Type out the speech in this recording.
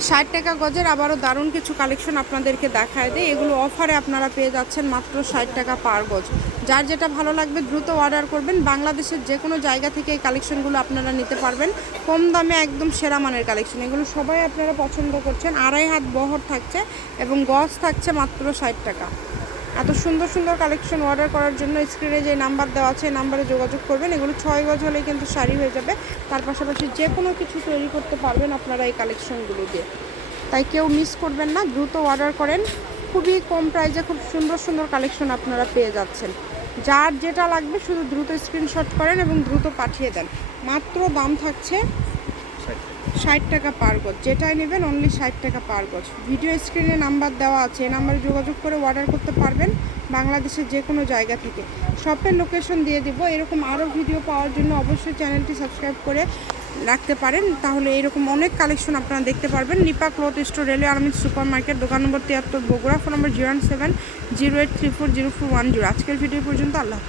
60 টাকা গজের আবারও দারুণ কিছু কালেকশন আপনাদেরকে দেখায় দেয়। এগুলো অফারে আপনারা পেয়ে যাচ্ছেন মাত্র 60 টাকা পার গজ। যার যেটা ভালো লাগবে দ্রুত অর্ডার করবেন। বাংলাদেশের যে কোনো জায়গা থেকে এই কালেকশনগুলো আপনারা নিতে পারবেন কম দামে, একদম সেরা মানের কালেকশন। এগুলো সবাই আপনারা পছন্দ করছেন। 2.5 হাত বহর থাকছে এবং গজ থাকছে মাত্র 60 টাকা। এত সুন্দর সুন্দর কালেকশন অর্ডার করার জন্য স্ক্রিনে যে নাম্বার দেওয়া আছে এই নাম্বারে যোগাযোগ করবেন। এগুলো 6 গজ হলেই কিন্তু শাড়ি হয়ে যাবে। তার পাশাপাশি যে কোনো কিছু তৈরি করতে পারবেন আপনারা এই কালেকশনগুলো দিয়ে। তাই কেউ মিস করবেন না, দ্রুত অর্ডার করেন। খুবই কম প্রাইসে খুব সুন্দর সুন্দর কালেকশন আপনারা পেয়ে যাচ্ছেন। যার যেটা লাগবে শুধু দ্রুত স্ক্রিনশট করেন এবং দ্রুত পাঠিয়ে দেন। মাত্র দাম থাকছে 60 টাকা পার গজ। যেটাই নেবেন অনলি 60 টাকা পার গজ। ভিডিও স্ক্রিনে নাম্বার দেওয়া আছে, এই নাম্বারে যোগাযোগ করে অর্ডার করতে পারবেন বাংলাদেশের যে কোনো জায়গা থেকে। শপের লোকেশন দিয়ে দিব। এরকম আরও ভিডিও পাওয়ার জন্য অবশ্যই চ্যানেলটি সাবস্ক্রাইব করে রাখতে পারেন, তাহলে এরকম অনেক কালেকশন আপনারা দেখতে পারবেন। Nipa cloth store, railway army super market, দোকান নম্বর 73, বগুড়া। ফোন নম্বর 01708340410। আজকের ভিডিও পর্যন্ত। আল্লাহ।